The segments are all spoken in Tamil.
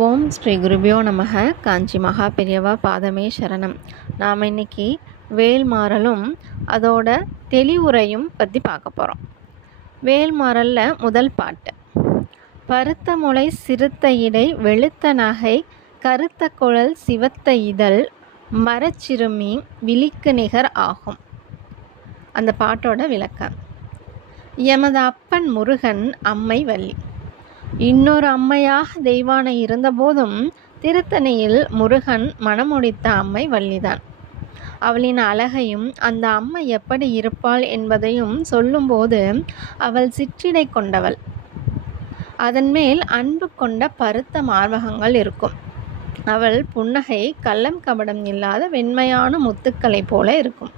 ஓம் ஸ்ரீ குருபியோ நமக. காஞ்சி மகா பெரியவா பாதமே சரணம். நாம் இன்னைக்கு வேல்மாறலும் அதோட தெளிவுரையும் பற்றி பார்க்க போகிறோம். வேல்மாறலில் முதல் பாட்டு. பருத்த முளை சிறுத்த இடை வெளுத்த நகை கருத்த குழல் சிவத்த இதழ் மரச்சிறுமி விழிக்கு நிகர் ஆகும். அந்த பாட்டோட விளக்கம். எமது அப்பன் முருகன், அம்மை வள்ளி. இன்னொரு அம்மையாக தெய்வானை இருந்தபோதும் திருத்தணியில் முருகன் மணமுடித்த அம்மை வள்ளிதான். அவளின் அழகையும் அந்த அம்மை எப்படி இருப்பாள் என்பதையும் சொல்லும்போது அவள் சிற்றிடை கொண்டவள். அதன் மேல் அன்பு கொண்ட பருத்த மார்பகங்கள் இருக்கும். அவள் புன்னகை கள்ளம் கபடம் இல்லாத வெண்மையான முத்துக்களை போல இருக்கும்.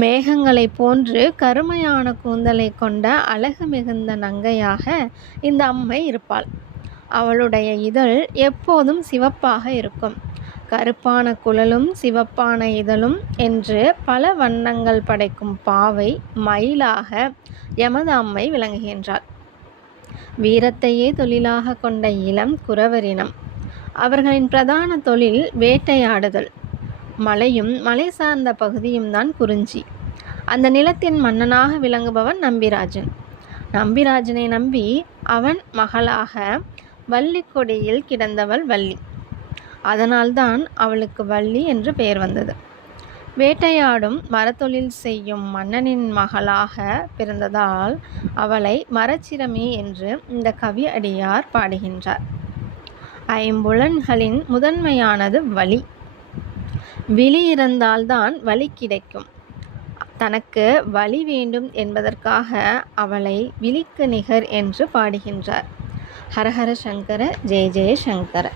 மேகங்களை போன்று கருமையான கூந்தலை கொண்ட அழகு மிகுந்த நங்கையாக இந்த அம்மை இருப்பாள். அவளுடைய இதழ் எப்போதும் சிவப்பாக இருக்கும். கருப்பான குழலும் சிவப்பான இதழும் என்று பல வண்ணங்கள் படைக்கும் பாவை மயிலாக எமது அம்மை விளங்குகின்றாள். வீரத்தையே தொழிலாக கொண்ட இளம் குறவரினம். அவர்களின் பிரதான தொழில் வேட்டையாடுதல். மலையும் மலை சார்ந்த பகுதியும் தான் குறிஞ்சி. அந்த நிலத்தின் மன்னனாக விளங்குபவன் நம்பிராஜன். நம்பிராஜனை நம்பி அவன் மகளாக வள்ளி கொடியில் கிடந்தவள் வள்ளி. அதனால்தான் அவளுக்கு வள்ளி என்று பெயர் வந்தது. வேட்டையாடும் மரத்தொழில் செய்யும் மன்னனின் மகளாக பிறந்ததால் அவளை மரச்சிறுமி என்று இந்த கவி அடியார் பாடுகின்றார். ஐம்புலன்களின் முதன்மையானது வலி. விழி இருந்தால்தான் வலி கிடைக்கும். தனக்கு வலி வேண்டும் என்பதற்காக அவளை விழிக்கு நிகர் என்று பாடுகின்றார். ஹரஹர சங்கர, ஜெய ஜெய சங்கர.